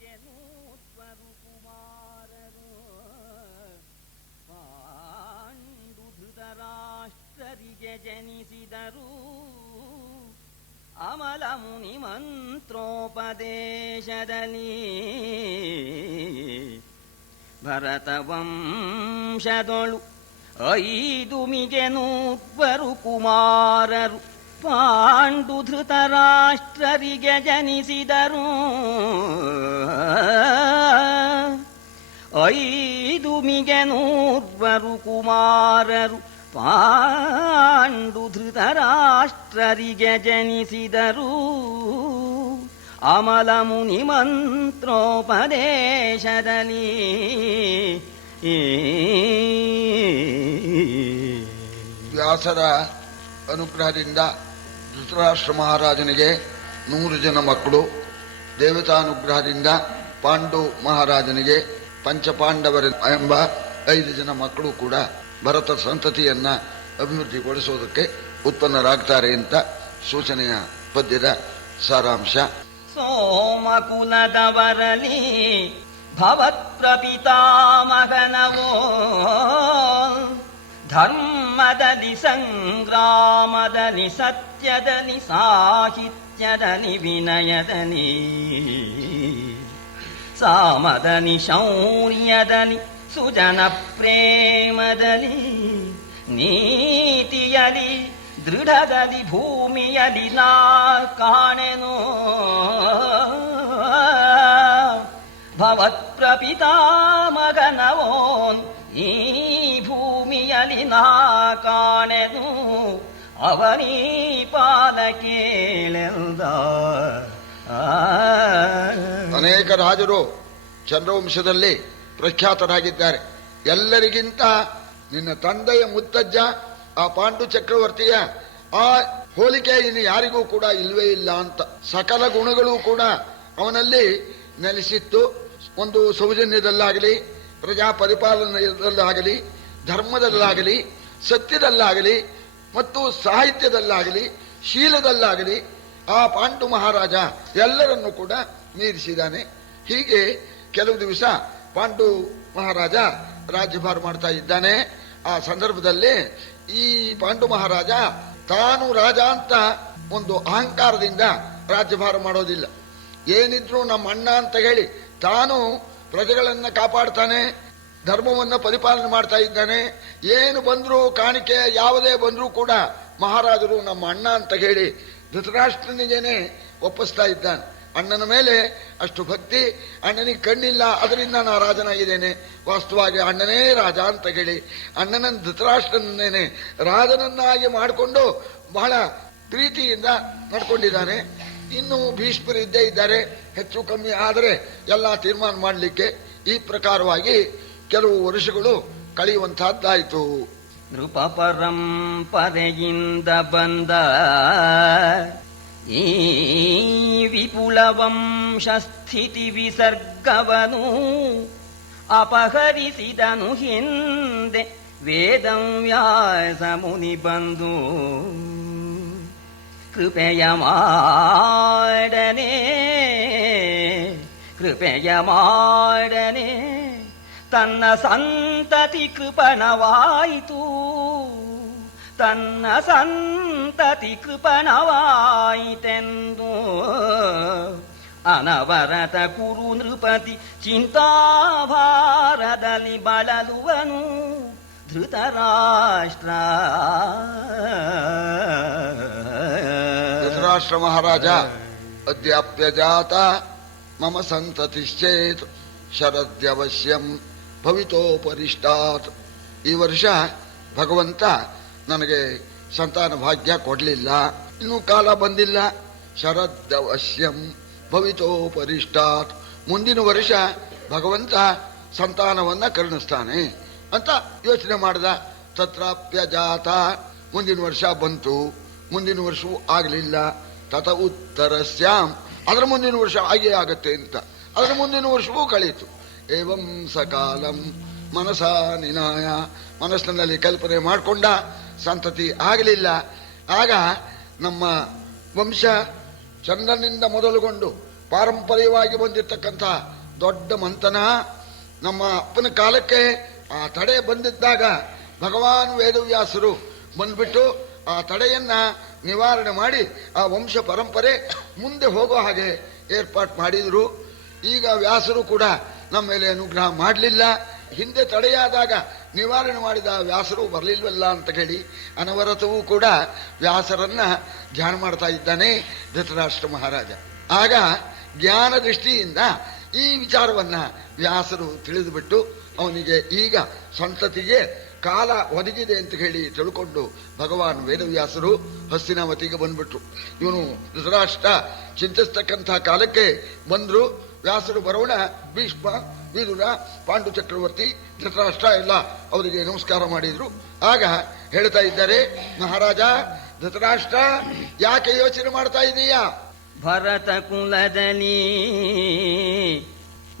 ನುಡಿಗೆನೂರ್ವರು ಕುಮಾರರು ಪಾಂಡು ಧೃತರಾಷ್ಟ್ರರಿಗೆ ಜನಿಸಿದರು. ಅಮಲ ಮುನಿ ಮಂತ್ರೋಪದೇಶದಲ್ಲಿ ಭರತ ವಂಶದೊಳು 5 ಮಿಗೆನೂರ್ವರು ಕುಮಾರರು ಪಾಂಡು ಧೃತರಾಷ್ಟ್ರರಿಗೆ ಜನಿಸಿದರು. 5 ಮಿಗೆನೂರ್ವರು ಕುಮಾರರು ಪಾಂಡು ಧೃತರಾಷ್ಟ್ರರಿಗೆ ಜನಿಸಿದರು. ಅಮಲ ಮುನಿ ಮಂತ್ರೋಪದೇಶದಲ್ಲಿ ವ್ಯಾಸರ ಅನುಗ್ರಹದಿಂದ ಧೃತರಾಷ್ಟ್ರ ಮಹಾರಾಜನಿಗೆ 100 ಜನ ಮಕ್ಕಳು, ದೇವತಾನುಗ್ರಹದಿಂದ ಪಾಂಡು ಮಹಾರಾಜನಿಗೆ ಪಂಚಪಾಂಡವರು ಎಂಬ 5 ಜನ ಮಕ್ಕಳು ಕೂಡ ಭರತ ಸಂತತಿಯನ್ನ ಅಭಿವೃದ್ಧಿಗೊಳಿಸೋದಕ್ಕೆ ಉತ್ಪನ್ನರಾಗ್ತಾರೆ ಅಂತ ಸೂಚನೆಯ ಪದ್ಯದ ಸಾರಾಂಶ. ಸೋಮಕುಲದವರಲಿ ಭವತ್ಪ್ರಪಿತಾಮಹನವೋ ಧರ್ಮದಲ್ಲಿ ಸಂಗ್ರಾಮದಲ್ಲಿ ಸತ್ಯದಲ್ಲಿ ಸಾಹಿತ್ಯದಲ್ಲಿ ವಿನಯದಲ್ಲಿ ಸಾಮದಲ್ಲಿ ಶೌರ್ಯದಲ್ಲಿ ಸುಜನ ಪ್ರೇಮದಲ್ಲಿ ನೀತಿಯಲಿ ದೃಢದಲ್ಲಿ ಭೂಮಿಯಲಿ ನಾ ಕಾಣೆನು. ಭವತ್ಪ್ರಪಿತಾಮಗನವೋನ್ ಈ ಭೂಮಿಯಲಿ ನಾ ಕಾಣೆನು. ಅವನೀ ಪಾಲ ಕೇಳೆಲ್ದ. ಅನೇಕ ರಾಜರು ಚಂದ್ರವಂಶದಲ್ಲಿ ಪ್ರಖ್ಯಾತರಾಗಿದ್ದಾರೆ. ಎಲ್ಲರಿಗಿಂತ ನಿನ್ನ ತಂದೆಯ ಮುತ್ತಜ್ಜ ಆ ಪಾಂಡು ಚಕ್ರವರ್ತಿಯ ಆ ಹೋಲಿಕೆ ಇನ್ನು ಯಾರಿಗೂ ಕೂಡ ಇಲ್ವೇ ಇಲ್ಲ ಅಂತ. ಸಕಲ ಗುಣಗಳು ಕೂಡ ಅವನಲ್ಲಿ ನೆಲೆಸಿತ್ತು. ಒಂದು ಸೌಜನ್ಯದಲ್ಲಾಗಲಿ, ಪ್ರಜಾ ಪರಿಪಾಲನೆಯಲ್ಲಾಗಲಿ, ಧರ್ಮದಲ್ಲಾಗಲಿ, ಸತ್ಯದಲ್ಲಾಗಲಿ ಮತ್ತು ಸಾಹಿತ್ಯದಲ್ಲಾಗಲಿ, ಶೀಲದಲ್ಲಾಗಲಿ ಆ ಪಾಂಡು ಮಹಾರಾಜ ಎಲ್ಲರನ್ನು ಕೂಡ ಮೀರಿಸಿದ್ದಾನೆ. ಹೀಗೆ ಕೆಲವು ದಿವಸ ಪಾಂಡು ಮಹಾರಾಜ ರಾಜ್ಯಭಾರ ಮಾಡ್ತಾ ಇದ್ದಾನೆ. ಆ ಸಂದರ್ಭದಲ್ಲಿ ಈ ಪಾಂಡು ಮಹಾರಾಜ ತಾನು ರಾಜ ಅಂತ ಒಂದು ಅಹಂಕಾರದಿಂದ ರಾಜ್ಯಭಾರ ಮಾಡೋದಿಲ್ಲ. ಏನಿದ್ರು ನಮ್ಮ ಅಣ್ಣ ಅಂತ ಹೇಳಿ ತಾನು ಪ್ರಜೆಗಳನ್ನ ಕಾಪಾಡ್ತಾನೆ, ಧರ್ಮವನ್ನ ಪರಿಪಾಲನೆ ಮಾಡ್ತಾ ಇದ್ದಾನೆ. ಏನು ಬಂದ್ರು ಕಾಣಿಕೆ ಯಾವುದೇ ಬಂದ್ರೂ ಕೂಡ ಮಹಾರಾಜರು ನಮ್ಮ ಅಣ್ಣ ಅಂತ ಹೇಳಿ ಧೃತರಾಷ್ಟ್ರನಿಗೇನೆ ಒಪ್ಪಿಸ್ತಾ ಇದ್ದಾನೆ. ಅಣ್ಣನ ಮೇಲೆ ಅಷ್ಟು ಭಕ್ತಿ. ಅಣ್ಣನಿಗೆ ಕಣ್ಣಿಲ್ಲ, ಅದರಿಂದ ನಾ ರಾಜನಾಗಿದ್ದೇನೆ. ವಾಸ್ತವವಾಗಿ ಅಣ್ಣನೇ ರಾಜ ಅಂತ ಹೇಳಿ ಅಣ್ಣನನ್ನು ಧೃತರಾಷ್ಟ್ರನ್ನೇನೆ ರಾಜನನ್ನಾಗಿ ಮಾಡಿಕೊಂಡು ಬಹಳ ಪ್ರೀತಿಯಿಂದ ನಡ್ಕೊಂಡಿದ್ದಾನೆ. ಇನ್ನು ಭೀಷ್ಮರು ಇದ್ದೇ ಇದ್ದಾರೆ. ಹೆಚ್ಚು ಕಮ್ಮಿ ಆದರೆ ಎಲ್ಲ ತೀರ್ಮಾನ ಮಾಡಲಿಕ್ಕೆ ಈ ಪ್ರಕಾರವಾಗಿ ಕೆಲವು ವರ್ಷಗಳು ಕಳೆಯುವಂತಹದ್ದಾಯಿತು. ನೃಪ ಪರಂಪರೆಯಿಂದ ಬಂದ ಈ ವಿಪುಲ ವಂಶ ಸ್ಥಿತಿ ವಿಸರ್ಗವನು ಅಪಹರಿಸಿದನು ಹಿಂದೆ ವೇದವ್ಯಾಸ ಮುನಿ ಬಂದು. ಕೃಪೆಯ ಮಾಡನೆ ತನ್ನ ಸಂತತಿ ಕೃಪಣವಾಯಿತು. ತನ್ನ ಸಂತತಿ ಕೃಪಣವಾಯಿತೆಂದು ಅನವರತ ಕುರು ನೃಪತಿ ಚಿಂತಾಭಾರದಲ್ಲಿ ಬಳಲುವನು ಧೃತರಾಷ್ಟ್ರ. ಧೃತರಾಷ್ಟ್ರ ಮಹಾರಾಜ ಅದ್ಯಾಪ್ಯ ಜಾತ ಮಮ ಸಂತತಿಶ್ಚೇತ್ ಶರದ್ಯವಶ್ಯಂ ಭವಿತೋಪರಿಷ್ಟಾತ್. ಈ ವರ್ಷ ಭಗವಂತ ನನಗೆ ಸಂತಾನ ಭಾಗ್ಯ ಕೊಡಲಿಲ್ಲ, ಇನ್ನೂ ಕಾಲ ಬಂದಿಲ್ಲ. ಶರದ್ಯವಶ್ಯಂ ಭವಿತೋಪರಿಷ್ಟಾತ್. ಮುಂದಿನ ವರ್ಷ ಭಗವಂತ ಸಂತಾನವನ್ನ ಕರುಣಿಸ್ತಾನೆ ಅಂತ ಯೋಚನೆ ಮಾಡಿದ. ತತ್ರಾಪ್ಯ ಜಾತ. ಮುಂದಿನ ವರ್ಷ ಬಂತು, ಮುಂದಿನ ವರ್ಷವೂ ಆಗಲಿಲ್ಲ. ತತ ಉತ್ತರಸ್ಯಾಂ. ಅದರ ಮುಂದಿನ ವರ್ಷ ಆಗೇ ಆಗತ್ತೆ ಅಂತ ಅದರ ಮುಂದಿನ ವರ್ಷವೂ ಕಳೀತು. ಏವಂ ಸಕಾಲಂ ಮನಸಾ ನಿನಾಯ. ಮನಸ್ಸಿನಲ್ಲಿ ಕಲ್ಪನೆ ಮಾಡಿಕೊಂಡ, ಸಂತತಿ ಆಗಲಿಲ್ಲ. ಆಗ ನಮ್ಮ ವಂಶ ಚಂದ್ರನಿಂದ ಮೊದಲುಗೊಂಡು ಪಾರಂಪರ್ಯವಾಗಿ ಬಂದಿರತಕ್ಕಂಥ ದೊಡ್ಡ ಮಂಥನ. ನಮ್ಮ ಅಪ್ಪನ ಕಾಲಕ್ಕೆ ಆ ತಡೆ ಬಂದಿದ್ದಾಗ ಭಗವಾನ್ ವೇದವ್ಯಾಸರು ಬಂದ್ಬಿಟ್ಟು ಆ ತಡೆಯನ್ನ ನಿವಾರಣೆ ಮಾಡಿ ಆ ವಂಶ ಪರಂಪರೆ ಮುಂದೆ ಹೋಗೋ ಹಾಗೆ ಏರ್ಪಾಟ್ ಮಾಡಿದ್ರು. ಈಗ ವ್ಯಾಸರು ಕೂಡ ನಮ್ಮ ಮೇಲೆ ಅನುಗ್ರಹ ಮಾಡಲಿಲ್ಲ. ಹಿಂದೆ ತಡೆಯಾದಾಗ ನಿವಾರಣೆ ಮಾಡಿದ ವ್ಯಾಸರು ಬರಲಿಲ್ವಲ್ಲ ಅಂತ ಹೇಳಿ ಅನವರತವೂ ಕೂಡ ವ್ಯಾಸರನ್ನ ಧ್ಯಾನ ಮಾಡ್ತಾ ಇದ್ದಾನೆ ಧೃತರಾಷ್ಟ್ರ ಮಹಾರಾಜ. ಆಗ ಜ್ಞಾನ ದೃಷ್ಟಿಯಿಂದ ಈ ವಿಚಾರವನ್ನ ವ್ಯಾಸರು ತಿಳಿದುಬಿಟ್ಟು ಅವನಿಗೆ ಈಗ ಸಂತತಿಗೆ ಕಾಲ ಒದಗಿದೆ ಅಂತ ಹೇಳಿ ತಿಳ್ಕೊಂಡು ಭಗವಾನ್ ವೇದವ್ಯಾಸರು ಹಸ್ತಿನಾವತಿಗೆ ಬಂದ್ಬಿಟ್ರು. ಇವನು ಧೃತರಾಷ್ಟ್ರ ಚಿಂತಿಸ್ತಕ್ಕಂಥ ಕಾಲಕ್ಕೆ ಬಂದ್ರು. ವ್ಯಾಸರು ಬರೋಣ ಭೀಷ್ಮ, ವಿದುರ, ಪಾಂಡು ಚಕ್ರವರ್ತಿ, ಧೃತರಾಷ್ಟ್ರ ಎಲ್ಲ ಅವರಿಗೆ ನಮಸ್ಕಾರ ಮಾಡಿದ್ರು. ಆಗ ಹೇಳ್ತಾ ಇದ್ದಾರೆ, ಮಹಾರಾಜ ಧೃತರಾಷ್ಟ್ರ ಯಾಕೆ ಯೋಚನೆ ಮಾಡ್ತಾ ಇದೀಯಾ? ಭರತ ಕುಲದಲ್ಲಿ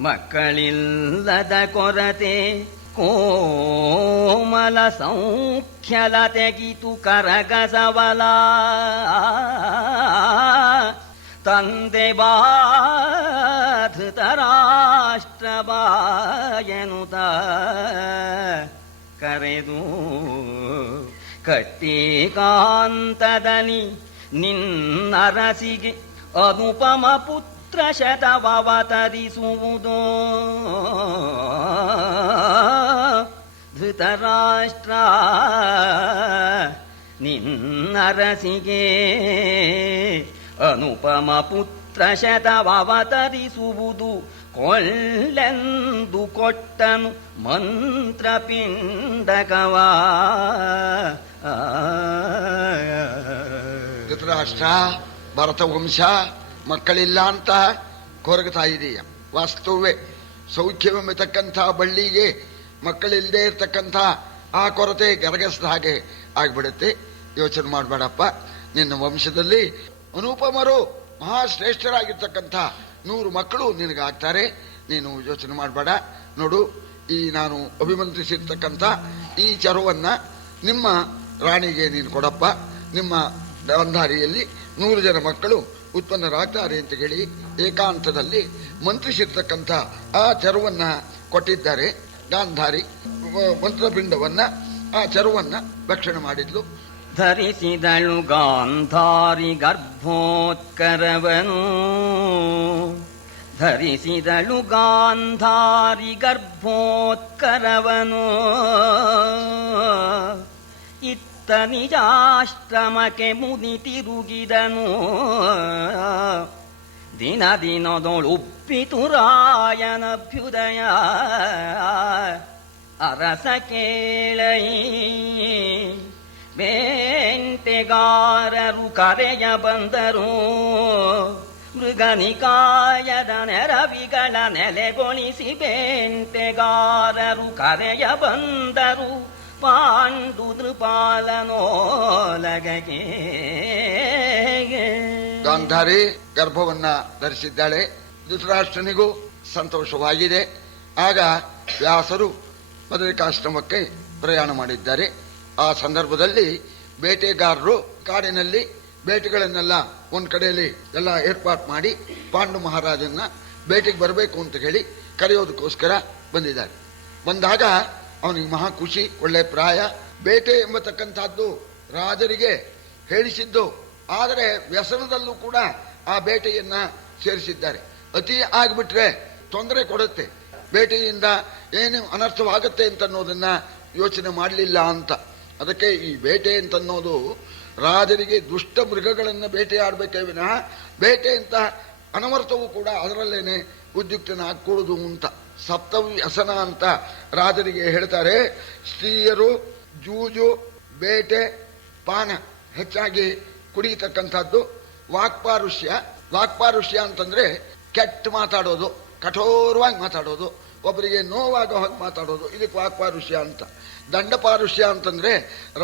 ಮಕ್ಕಳಿಲ್ಲದ ಕೊರತೆ, ಕೋಮಲ ಸೌಖ್ಯಲ ತೆಗಿತು ಕರಗಸವಲ, ತಂದೆ ಬಾ ಧೃತರಾಷ್ಟ್ರ ಬಾ ಎನ್ನುತ್ತ ಕರೆದು ಕಟ್ಟಿಕಾಂತದಲ್ಲಿ ನಿನ್ನರಸಿಗೆ ಅನುಪಮ ಪುತ್ರ ಶತವತರಿಸುವುದು. ಧೃತರಾಷ್ಟ್ರ ನಿನ್ನರಸಿಗೆ ಅನುಪಮ ಪುತ್ರ ಶತವತರಿಸುವುದು. ಕೊಳ್ಳೆಂದು ಕೊಟ್ಟನು ಮಂತ್ರಪಿಂಡಕವಾ. ಧೃತರಾಷ್ಟ್ರ ಭರತ ವಂಶ ಮಕ್ಕಳಿಲ್ಲ ಅಂತ ಕೊರಗ್ತಾ ಇದೆಯಾ? ವಾಸ್ತವವೇ ಸೌಖ್ಯವೆಂಬತಕ್ಕಂಥ ಬಳ್ಳಿಗೆ ಮಕ್ಕಳಿಲ್ಲದೆ ಇರ್ತಕ್ಕಂಥ ಆ ಕೊರತೆ ಗರಗಸದ ಹಾಗೆ ಆಗ್ಬಿಡುತ್ತೆ. ಯೋಚನೆ ಮಾಡಬೇಡಪ್ಪ, ನಿನ್ನ ವಂಶದಲ್ಲಿ ಅನುಪಮರು ಮಹಾಶ್ರೇಷ್ಠರಾಗಿರ್ತಕ್ಕಂಥ 100 ಮಕ್ಕಳು ನಿನಗಾಗ್ತಾರೆ. ನೀನು ಯೋಚನೆ ಮಾಡಬೇಡ. ನೋಡು, ಈ ನಾನು ಅಭಿಮಂತ್ರಿಸಿರ್ತಕ್ಕಂಥ ಈ ಚರವನ್ನ ನಿಮ್ಮ ರಾಣಿಗೆ ನೀನು ಕೊಡಪ್ಪ. ನಿಮ್ಮ ಗಾಂಧಾರಿಯಲ್ಲಿ 100 ಜನ ಮಕ್ಕಳು ಉತ್ಪನ್ನರಾಗ್ತಾರೆ ಅಂತ ಹೇಳಿ ಏಕಾಂತದಲ್ಲಿ ಮಂತ್ರಿಸಿರ್ತಕ್ಕಂಥ ಆ ಚರವನ್ನ ಕೊಟ್ಟಿದ್ದಾರೆ. ಗಾಂಧಾರಿ ಮಂತ್ರಪಿಂಡವನ್ನ ಆ ಚರವನ್ನ ಭಕ್ಷಣೆ ಮಾಡಿದ್ಲು. ಧರಿಸಿದಳು ಗಾಂಧಾರಿ ಗರ್ಭೋತ್ಕರವನು, ಧರಿಸಿದಳು ಗಾಂಧಾರಿ ಗರ್ಭೋತ್ಕರವನು. ಇತ್ತ ನಿಜಾಶ್ರಮಕ್ಕೆ ಮುನಿ ತಿರುಗಿದನು. ದಿನ ದಿನದೊಳುಪ್ಪಿತು ರಾಯನಭ್ಯುದಯ. ಅರಸ ಕೇಳೈ ಬೇಂಟೆಗಾರರು ಕರೆಯ ಬಂದರು. ಮೃಗನಿಕಾಯದ ನೆರವಿಗಳ ನೆಲೆಗೊಳಿಸಿ ಬೇಂಟೆಗಾರರು ಕರೆಯ ಬಂದರು. ಪಾಂಡು ನೃಪಾಲನೋಲಗಗೆ ಗಾಂಧಾರಿ ಗರ್ಭವನ್ನ ಧರಿಸಿದ್ದಾಳೆ. ಧೃತರಾಷ್ಟ್ರನಿಗೂ ಸಂತೋಷವಾಗಿದೆ. ಆಗ ವ್ಯಾಸರು ಬದರಿಕಾಶ್ರಮಕ್ಕೆ ಪ್ರಯಾಣ ಮಾಡಿದ್ದಾರೆ. ಆ ಸಂದರ್ಭದಲ್ಲಿ ಬೇಟೆಗಾರರು ಕಾಡಿನಲ್ಲಿ ಬೇಟೆಗಳನ್ನೆಲ್ಲ ಒಂದ್ ಕಡೆಯಲ್ಲಿ ಎಲ್ಲ ಏರ್ಪಾಟ್ ಮಾಡಿ ಪಾಂಡು ಮಹಾರಾಜನ್ನ ಬೇಟೆಗೆ ಬರಬೇಕು ಅಂತ ಹೇಳಿ ಕರೆಯೋದಕ್ಕೋಸ್ಕರ ಬಂದಿದ್ದಾರೆ. ಬಂದಾಗ ಅವನಿಗೆ ಮಹಾ ಖುಷಿ, ಒಳ್ಳೆ ಪ್ರಾಯ. ಬೇಟೆ ಎಂಬತಕ್ಕಂಥದ್ದು ರಾಜರಿಗೆ ಹೇಳಿಸಿದ್ದು, ಆದರೆ ವ್ಯಸನದಲ್ಲೂ ಕೂಡ ಆ ಬೇಟೆಯನ್ನ ಸೇರಿಸಿದ್ದಾರೆ. ಅತಿ ಆಗಿಬಿಟ್ರೆ ತೊಂದರೆ ಕೊಡುತ್ತೆ, ಬೇಟೆಯಿಂದ ಏನು ಅನರ್ಥವಾಗುತ್ತೆ ಅಂತ ಅನ್ನೋದನ್ನ ಯೋಚನೆ ಮಾಡಲಿಲ್ಲ ಅಂತ. ಅದಕ್ಕೆ ಈ ಬೇಟೆ ಅಂತನ್ನೋದು ರಾಜರಿಗೆ ದುಷ್ಟ ಮೃಗಗಳನ್ನು ಬೇಟೆಯಾಡಬೇಕೇ ವಿನಃ ಬೇಟೆ ಅಂತ ಅನವರ್ಥವೂ ಕೂಡ ಅದರಲ್ಲೇನೆ ಉದ್ಯುಕ್ತನಾಗಕೂಡುದು ಅಂತ. ಸಪ್ತವ್ಯಸನ ಅಂತ ರಾಜರಿಗೆ ಹೇಳ್ತಾರೆ. ಸ್ತ್ರೀಯರು ಜೂಜು, ಬೇಟೆ, ಪಾನ ಹೆಚ್ಚಾಗಿ ಕುಡಿಯತಕ್ಕಂಥದ್ದು. ವಾಕ್ಪಾರುಷ್ಯ, ವಾಕ್ಪಾರುಷ್ಯ ಅಂತಂದ್ರೆ ಕೆಟ್ಟ ಮಾತಾಡೋದು, ಕಠೋರವಾಗಿ ಮಾತಾಡೋದು, ಒಬ್ಬರಿಗೆ ನೋವಾಗೋ ಹಾಗೆ ಮಾತಾಡೋದು, ಇದಕ್ಕೆ ವಾಕ್ಪಾರುಷ್ಯ ಅಂತ. ದಂಡಪಾರುಷ್ಯ ಅಂತಂದ್ರೆ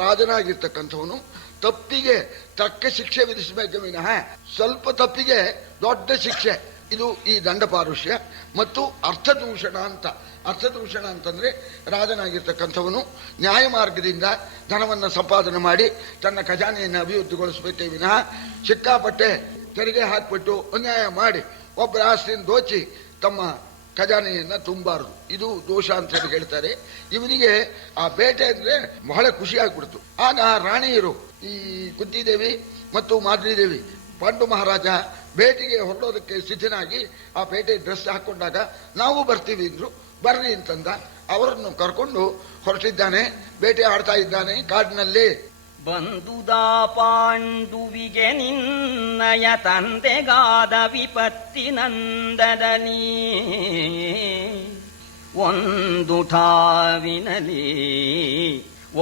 ರಾಜನಾಗಿರ್ತಕ್ಕಂಥವನು ತಪ್ಪಿಗೆ ತಕ್ಕ ಶಿಕ್ಷೆ ವಿಧಿಸಬೇಕು ವಿನಃ ಸ್ವಲ್ಪ ತಪ್ಪಿಗೆ ದೊಡ್ಡ ಶಿಕ್ಷೆ, ಇದು ಈ ದಂಡಪಾರುಷ್ಯ. ಮತ್ತು ಅರ್ಥದೂಷಣ ಅಂತ. ಅರ್ಥದೂಷಣ ಅಂತಂದ್ರೆ ರಾಜನಾಗಿರ್ತಕ್ಕಂಥವನು ನ್ಯಾಯ ಮಾರ್ಗದಿಂದ ಧನವನ್ನು ಸಂಪಾದನೆ ಮಾಡಿ ತನ್ನ ಖಜಾನೆಯನ್ನು ಅಭಿವೃದ್ಧಿಗೊಳಿಸಬೇಕೇ ವಿನಃ ಸಿಕ್ಕಾಪಟ್ಟೆ ತೆರಿಗೆ ಹಾಕ್ಬಿಟ್ಟು ಅನ್ಯಾಯ ಮಾಡಿ ಒಬ್ಬರ ಆಸ್ತಿಯನ್ನು ದೋಚಿ ತಮ್ಮ ಖಜಾನೆಯನ್ನ ತುಂಬಾರದು, ಇದು ದೋಷ ಅಂತ ಹೇಳಿ ಹೇಳ್ತಾರೆ. ಇವನಿಗೆ ಆ ಬೇಟೆ ಅಂದ್ರೆ ಬಹಳ ಖುಷಿ ಆಗ್ಬಿಡ್ತು. ಆಗ ರಾಣಿಯರು ಈ ಕುಂತಿದೇವಿ ಮತ್ತು ಮಾದ್ರಿದೇವಿ ಪಾಂಡು ಮಹಾರಾಜ ಬೇಟೆಗೆ ಹೊರಡೋದಕ್ಕೆ ಸಿದ್ಧನಾಗಿ ಆ ಬೇಟೆ ಡ್ರೆಸ್ ಹಾಕೊಂಡಾಗ ನಾವು ಬರ್ತೀವಿ ಅಂದ್ರು. ಬರ್ರಿ ಅಂತಂದ. ಅವರನ್ನು ಕರ್ಕೊಂಡು ಹೊರಟಿದ್ದಾನೆ, ಬೇಟೆ ಆಡ್ತಾ ಇದ್ದಾನೆ ಕಾಡಿನಲ್ಲಿ. ಬಂದುದ ಪಾಂಡುವಿಗೆ ನಿನ್ನಯ ತಂದೆಗಾದ ವಿಪತ್ತಿ ನಂದದಲ್ಲಿ ಒಂದು ಠಾವಿನಲ್ಲಿ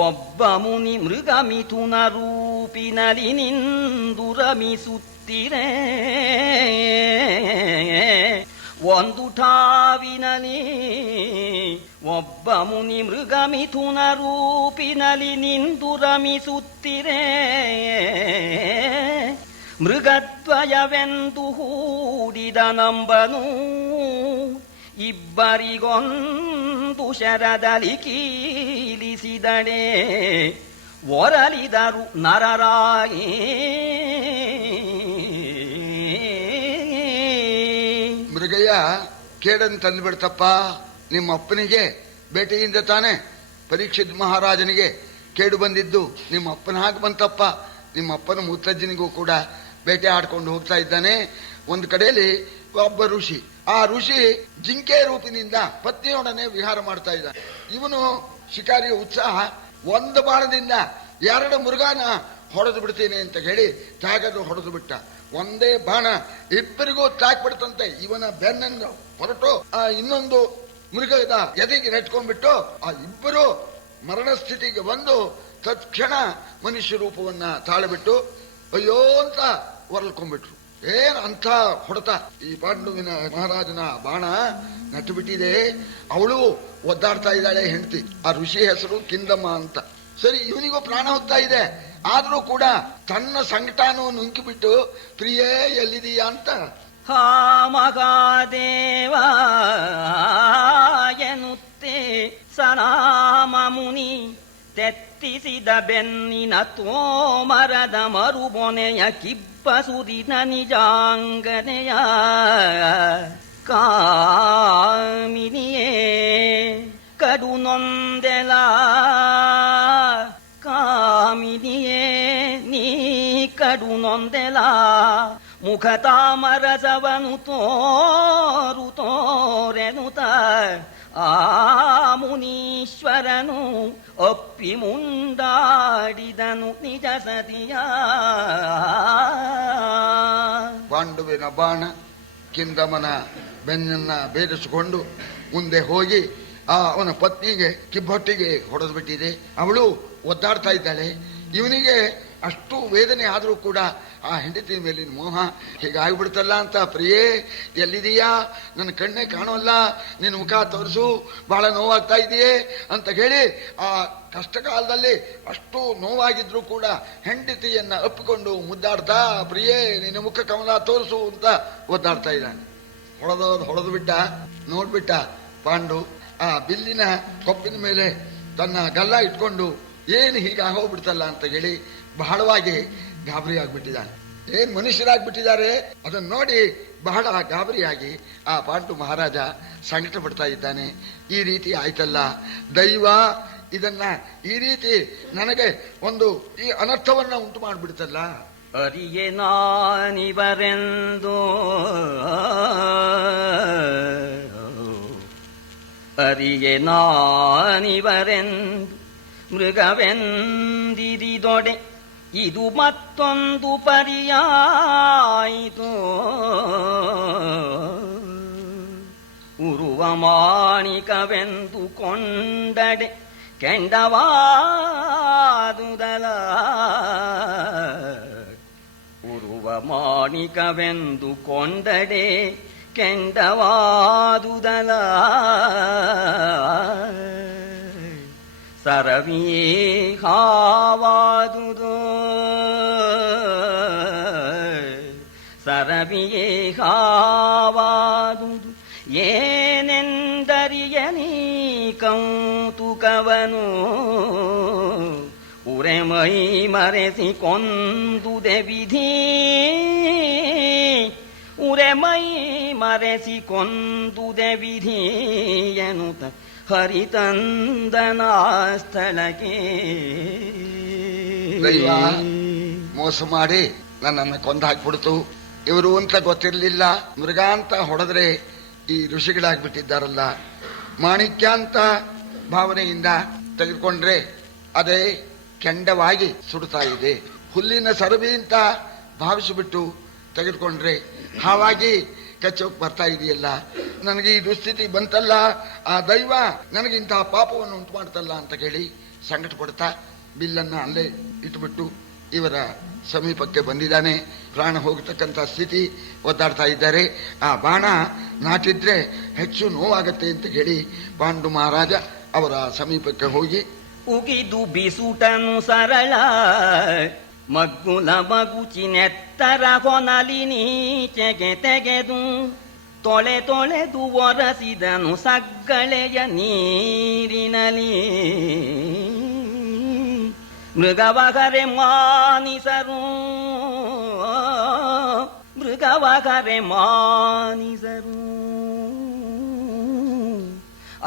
ಒಬ್ಬ ಮುನಿ ಮೃಗ ಮಿಥುನ ರೂಪಿನಲ್ಲಿ ನಿಂದು ರಮಿಸುತ್ತಿರೆ. ಒಂದು ಠಾವಿನಲ್ಲಿ ಒಬ್ಬ ಮುನಿ ಮೃಗ ಮಿಥುನ ರೂಪಿನಲ್ಲಿ ನಿಂದು ರಮಿಸುತ್ತಿರೆ. ಮೃಗದ್ವಯವೆಂದು ಹೂಡಿದ ನಂಬನು ಇಬ್ಬರಿಗೊಂದು ಶರದಲ್ಲಿ ಕೀಲಿಸಿದಡೆ. ಒರಲಿದರು ನರರಾಗಿ ಮೃಗಯ್ಯ ಕೇಡನ್ನು ತಂದುಬಿಡ್ತಪ್ಪ, ನಿಮ್ಮ ಅಪ್ಪನಿಗೆ ಬೇಟೆಯಿಂದ ತಾನೆ ಪರೀಕ್ಷಿತ್ ಮಹಾರಾಜನಿಗೆ ಕೇಡು ಬಂದಿದ್ದು ನಿಮ್ಮ ಅಪ್ಪನ ಹಾಗೆ ಬಂತಪ್ಪ. ನಿಮ್ಮ ಅಪ್ಪನ ಮುತ್ತಜ್ಜನಿಗೂ ಕೂಡ ಬೇಟೆ ಆಡ್ಕೊಂಡು ಹೋಗ್ತಾ ಇದ್ದಾನೆ. ಒಂದು ಕಡೆಯಲ್ಲಿ ಒಬ್ಬ ಋಷಿ, ಆ ಋಷಿ ಜಿಂಕೆ ರೂಪಿನಿಂದ ಪತ್ನಿಯೊಡನೆ ವಿಹಾರ ಮಾಡ್ತಾ ಇದ್ದಾನೆ. ಇವನು ಶಿಕಾರಿಯ ಉತ್ಸಾಹ, ಒಂದು ಬಾಣದಿಂದ ಎರಡು ಮೃಗಾನ ಹೊಡೆದು ಬಿಡ್ತೀನಿ ಅಂತ ಹೇಳಿ ತ್ಯಾಗದು ಹೊಡೆದು ಬಿಟ್ಟ. ಒಂದೇ ಬಾಣ ಇಬ್ಬರಿಗೂ ತಾಕ್ಬಿಡ್ತಂತೆ. ಇವನ ಬೆನ್ನನ್ನು ಹೊರಟು ಆ ಇನ್ನೊಂದು ಮೃಗದ ಎದೆಗೆ ನೆಟ್ಕೊಂಡ್ಬಿಟ್ಟು ಆ ಇಬ್ಬರು ಮರಣ ಸ್ಥಿತಿಗೆ ಬಂದು ತತ್ಕ್ಷಣ ಮನುಷ್ಯ ರೂಪವನ್ನ ತಾಳಬಿಟ್ಟು ಅಯ್ಯೋ ಅಂತ ಹೊರಲ್ಕೊಂಡ್ಬಿಟ್ರು. ಏನ್ ಅಂಥ ಹೊಡೆತ! ಈ ಪಾಂಡುವಿನ ಮಹಾರಾಜನ ಬಾಣ ನಟ್ಟು ಬಿಟ್ಟಿದೆ. ಅವಳು ಒದ್ದಾಡ್ತಾ ಇದ್ದಾಳೆ ಹೆಂಡತಿ. ಆ ಋಷಿ ಹೆಸರು ಕಿಂದಮ್ಮ ಅಂತ. ಸರಿ, ಇವನಿಗೂ ಪ್ರಾಣ ಹೋಗ್ತಾ ಇದೆ. ಆದ್ರೂ ಕೂಡ ತನ್ನ ಸಂಕಟನೂ ನುಂಕಿಬಿಟ್ಟು ಪ್ರಿಯೇ ಎಲ್ಲಿದೀಯಾ ಅಂತ ಹಾ ಮಗಾದೇವ ಎನ್ನುತ್ತೆ ಸನಾಮ ಮುನಿ ತೆತ್ತಿಸಿದ ಬೆನ್ನಿನ ತೋಮರದ ಮರುಬೊನೆಯ ಕಿಬ್ಬ ಸುರಿದ ನಿಜಾಂಗನೆಯ ಕಾಮಿನಿಯೇ ಕಡು ನೊಂದೆಲ. ಕಾಮಿನಿಯೇ ನೀ ಕಡು ನೊಂದೆಲ. ಮುಖ ತಾಮರಸವನು ತೋರು ತೋರೆನುತ ಆ ಮುನೀಶ್ವರನು ಒಪ್ಪಿ ಮುಂದಾಡಿದನು ನಿಜ ಸತಿಯ. ಪಾಂಡುವಿನ ಬಾಣ ಕಿಂದಮನ ಬೆನ್ನನ್ನ ಬೇರಿಸಿಕೊಂಡು ಮುಂದೆ ಹೋಗಿ ಅವನ ಪತ್ನಿಗೆ ಕಿಬ್ಬೊಟ್ಟಿಗೆ ಹೊಡೆದು ಬಿಟ್ಟಿದೆ. ಅವಳು ಒದ್ದಾಡ್ತಾ ಇದ್ದಾಳೆ. ಇವನಿಗೆ ಅಷ್ಟು ವೇದನೆ ಆದರೂ ಕೂಡ ಆ ಹೆಂಡತಿ ಮೇಲಿನ ಮೋಹ ಹೀಗಾಗ್ಬಿಡ್ತಲ್ಲ ಅಂತ, ಪ್ರಿಯೇ ಎಲ್ಲಿದೀಯಾ, ನನ್ನ ಕಣ್ಣೇ ಕಾಣೋಲ್ಲ, ನಿನ್ನ ಮುಖ ತೋರಿಸು, ಬಹಳ ನೋವಾಗ್ತಾ ಇದೆಯೇ ಅಂತ ಹೇಳಿ ಆ ಕಷ್ಟ ಕಾಲದಲ್ಲಿ ಅಷ್ಟು ನೋವಾಗಿದ್ರು ಕೂಡ ಹೆಂಡತಿಯನ್ನ ಅಪ್ಪಿಕೊಂಡು ಮುದ್ದಾಡ್ತಾ ಪ್ರಿಯೇ ನಿನ್ನ ಮುಖ ಕಮಲ ತೋರಿಸು ಅಂತ ಒದ್ದಾಡ್ತಾ ಇದ್ದಾನೆ. ಹೊಡೆದು ಬಿಟ್ಟ. ನೋಡ್ಬಿಟ್ಟ ಪಾಂಡು ಆ ಬಿಲ್ಲಿನ ಕೊಪ್ಪಿನ ಮೇಲೆ ತನ್ನ ಗಲ್ಲ ಇಟ್ಕೊಂಡು ಏನು ಹೀಗಾಗೋಗ್ಬಿಡ್ತಲ್ಲ ಅಂತ ಹೇಳಿ ಬಹಳವಾಗಿ ಗಾಬರಿ ಆಗ್ಬಿಟ್ಟಿದ್ದಾನೆ. ಏನ್ ಮನುಷ್ಯರಾಗ್ಬಿಟ್ಟಿದ್ದಾರೆ ಅದನ್ನು ನೋಡಿ ಬಹಳ ಗಾಬರಿಯಾಗಿ ಆ ಪಾಂಡು ಮಹಾರಾಜ ಸಂಕಟ ಪಡ್ತಾ ಇದ್ದಾನೆ. ಈ ರೀತಿ ಆಯ್ತಲ್ಲ, ದೈವ ಇದನ್ನ ಈ ರೀತಿ ನನಗೆ ಒಂದು ಈ ಅನರ್ಥವನ್ನ ಉಂಟು ಮಾಡಿಬಿಡ್ತಲ್ಲ. ಅರಿಯೆ ನಾನಿವರೆಂದು ಅರಿಯೆ ನಾನಿವರೆಂದು ಮೃಗವೆಂದಿರಿದೊಡೆ ಇದು ಮತ್ತೊಂದು ಪರಿಯಾಯಿತು. ಉರುವ ಮಾಣಿಕವೆಂದು ಕೊಂಡಡೆ ಕೆಂಡವಾದುದಲ. ಉರುವ ಮಾಣಿಕವೆಂದು ಕೊಂಡಡೆ ಕೆಂಡವಾದುದಲ. ಸರವಿಯೇ ಹಾವಾದುದು ಸರವಿಯೇ ಹಾವಾದುದು ಏನೆಂದರಿಯನೀ ಕೌತುಕವನು. ಉರೆಮೈ ಮರೆಸಿ ಕೊಂದುದೆ ವಿಧಿ ಊರೆ ಮೈ ಮರೆಸಿಕೊಂದುದೆ ವಿಧಿ ಎನ್ನುತ್ತ ಹರಿತಂದನ ಸ್ಥಳಕ್ಕೆ ದೈವ ಮೋಸ ಮಾಡಿ ನನ್ನನ್ನು ಕೊಂದು ಹಾಕ್ಬಿಡ್ತು. ಇವರು ಅಂತ ಗೊತ್ತಿರಲಿಲ್ಲ. ಮೃಗ ಅಂತ ಹೊಡೆದ್ರೆ ಈ ಋಷಿಗಳಾಗ್ಬಿಟ್ಟಿದ್ದಾರಲ್ಲ, ಮಾಣಿಕ್ಯ ಅಂತ ಭಾವನೆಯಿಂದ ತೆಗೆದುಕೊಂಡ್ರೆ ಅದೇ ಕೆಂಡವಾಗಿ ಸುಡ್ತಾ ಇದೆ. ಹುಲ್ಲಿನ ಸರಬಿ ಅಂತ ಭಾವಿಸಿಬಿಟ್ಟು ತೆಗೆದುಕೊಂಡ್ರೆ ಹಾವಾಗಿ ಕಚ್ಚೋಕ್ ಬರ್ತಾ ಇದೆಯಲ್ಲ. ನನಗೆ ಈ ದುಸ್ಥಿತಿ ಬಂತಲ್ಲ, ಆ ದೈವ ನನಗೆ ಇಂತಹ ಪಾಪವನ್ನು ಉಂಟು ಮಾಡ್ತಲ್ಲ ಅಂತ ಕೇಳಿ ಸಂಕಟ ಪಡ್ತಾ ಬಿಲ್ಲನ್ನ ಅಲ್ಲೇ ಇಟ್ಬಿಟ್ಟು ಇವರ ಸಮೀಪಕ್ಕೆ ಬಂದಿದ್ದಾನೆ. ಪ್ರಾಣ ಹೋಗತಕ್ಕಂಥ ಸ್ಥಿತಿ ಒದ್ದಾಡ್ತಾ ಇದ್ದಾರೆ. ಆ ಬಾಣ ನಾಟಿದ್ರೆ ಹೆಚ್ಚು ನೋವಾಗತ್ತೆ ಅಂತ ಹೇಳಿ ಪಾಂಡು ಮಹಾರಾಜ ಅವರ ಸಮೀಪಕ್ಕೆ ಹೋಗಿ ಉಗಿದು ಬಿಸುಟನು ಸರಳ ಮಗ್ಗುಲ ಮಗುಚಿ ನೆತ್ತರ ಹೊನಲಿ ನೀಚೆಗೆ ತೆಗೆದು ತೊಳೆ ತೊಳೆದು ಒರಸಿದನು ಸಗ್ಗಳೆಯ ನೀರಿನಲಿ. ಮೃಗವಗರೆ ಮಾನಿಸರು ಮೃಗವಗರೆ ಮಾನಿಸರು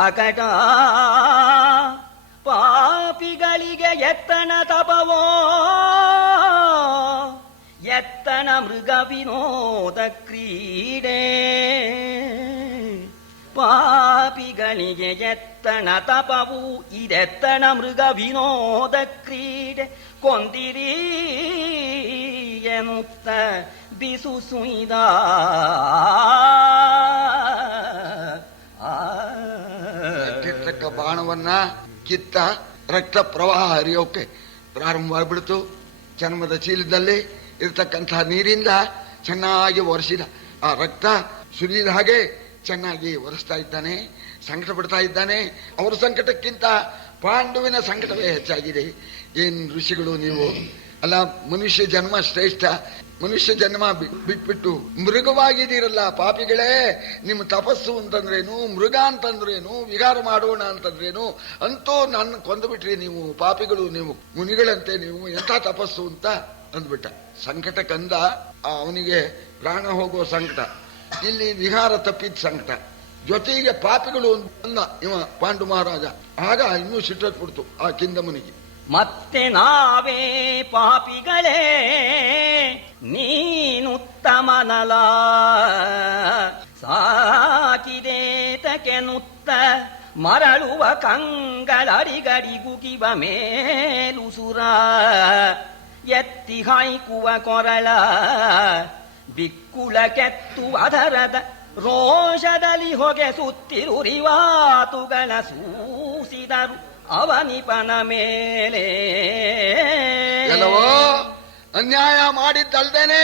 ಅಕಟ ಪಾಪಿಗಳಿಗೆ ಎತ್ತನ ತಪವೋ ಎತ್ತನ ಮೃಗ ವಿನೋದ ಕ್ರೀಡೆ. ಪಾಪಿಗಳಿಗೆ ಎತ್ತನ ತಪವು ಇದೆತ್ತನ ಮೃಗ ವಿನೋದ ಕ್ರೀಡೆ. ಕೊಂದಿರಿ ಎನ್ನುತ್ತ ಬಿಸು ಸುಯ್ದ ಬಾಣವನ್ನ ಕಿತ್ತ ರಕ್ತ ಪ್ರವಾಹ ಹರಿಯೋಕೆ ಪ್ರಾರಂಭವಾಗಿಬಿಡ್ತು. ಚರ್ಮದ ಚೀಲದಲ್ಲಿ ಇರತಕ್ಕಂತಹ ನೀರಿಂದ ಚೆನ್ನಾಗಿ ಒರೆಸಿದ ಆ ರಕ್ತ ಸುರಿದ ಹಾಗೆ ಚೆನ್ನಾಗಿ ಒರೆಸ್ತಾ ಇದ್ದಾನೆ. ಸಂಕಟ ಪಡ್ತಾ ಇದ್ದಾನೆ. ಅವರ ಸಂಕಟಕ್ಕಿಂತ ಪಾಂಡುವಿನ ಸಂಕಟವೇ ಹೆಚ್ಚಾಗಿದೆ. ಏನ್ ಋಷಿಗಳು ನೀವು ಅಲ್ಲ, ಮನುಷ್ಯ ಜನ್ಮ ಶ್ರೇಷ್ಠ. ಮನುಷ್ಯ ಜನ್ಮ ಬಿಟ್ಬಿಟ್ಟು ಮೃಗವಾಗಿದ್ದೀರಲ್ಲ ಪಾಪಿಗಳೇ. ನಿಮ್ಮ ತಪಸ್ಸು ಅಂತಂದ್ರೇನು, ಮೃಗ ಅಂತಂದ್ರೇನು, ವಿಹಾರ ಮಾಡೋಣ ಅಂತಂದ್ರೇನು, ಅಂತೂ ನನ್ನ ಕೊಂದುಬಿಟ್ರಿ ನೀವು ಪಾಪಿಗಳು, ನೀವು ಮುನಿಗಳಂತೆ, ನೀವು ಎಂಥ ತಪಸ್ಸು ಅಂತ ಅಂದ್ಬಿಟ್ಟ. ಸಂಕಟ ಕಂದ ಅವನಿಗೆ ಪ್ರಾಣ ಹೋಗೋ ಸಂಕಟ, ಇಲ್ಲಿ ವಿಹಾರ ತಪ್ಪಿದ ಸಂಕಟ, ಜೊತೆಗೆ ಪಾಪಿಗಳು ಅಲ್ಲ ಇವ ಪಾಂಡು ಮಹಾರಾಜ. ಆಗ ಇನ್ನೂ ಸಿಟ್ಟಟ್ಬಿಡ್ತು ಆ ಕಿಂದಮನಿಗೆ. ಮತ್ತೆ ನಾವೇ ಪಾಪಿಗಳೇ ನೀನುತ್ತಮನಲ ಸಾಕಿದೆ ತಕೆನುತ್ತ ಮರಳುವ ಕಂಗಳಡಿಗಡಿಗುಗಿವ ಮೇಲು ಸುರ ಎತ್ತಿ ಹಾಯ್ಕುವ ಕೊರಳ ಬಿಕ್ಕುಳ ಕೆತ್ತುವ ಅದರದ ರೋಷದಲ್ಲಿ ಹೊಗೆ ಸುತ್ತಿರುರಿವಾತುಗಳ ಸೂಸಿದರು ಅವನಿಪನ ಮೇಲೆ. ಎಲ್ಲವೋ ಅನ್ಯಾಯ ಮಾಡಿದ್ದಲ್ದೇನೆ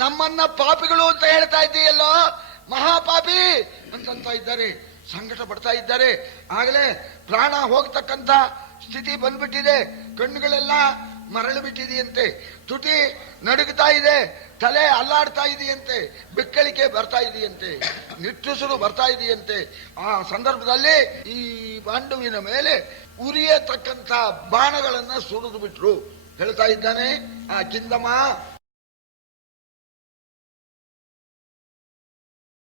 ನಮ್ಮನ್ನ ಪಾಪಿಗಳು ಅಂತ ಹೇಳ್ತಾ ಇದ್ದೀಯಲ್ಲೋ, ಮಹಾಪಾಪಿ ಅಂತ ಇದ್ದಾರೆ, ಸಂಕಟ ಪಡ್ತಾ ಇದ್ದಾರೆ. ಆಗಲೇ ಪ್ರಾಣ ಹೋಗ್ತಕ್ಕಂಥ ಸ್ಥಿತಿ ಬಂದ್ಬಿಟ್ಟಿದೆ. ಕಣ್ಣುಗಳೆಲ್ಲ ಮರಳು ಬಿಟ್ಟಿದೆಯಂತೆ, ತುಟಿ ನಡುಗ್ತಾ ಇದೆ, ತಲೆ ಅಲ್ಲಾಡ್ತಾ ಇದೆಯಂತೆ, ಬೆಕ್ಕಳಿಕೆ ಬರ್ತಾ ಇದೆಯಂತೆ, ನಿಟ್ಟುಸಿರು ಬರ್ತಾ ಇದೆಯಂತೆ. ಆ ಸಂದರ್ಭದಲ್ಲಿ ಈ ಪಾಂಡುವಿನ ಮೇಲೆ ಉರಿಯತಕ್ಕಂಥ ಬಾಣಗಳನ್ನ ಸುರಿದು ಬಿಟ್ರು. ಹೇಳ್ತಾ ಇದ್ದಾನೆ ಆ ಕಿಂದಮ,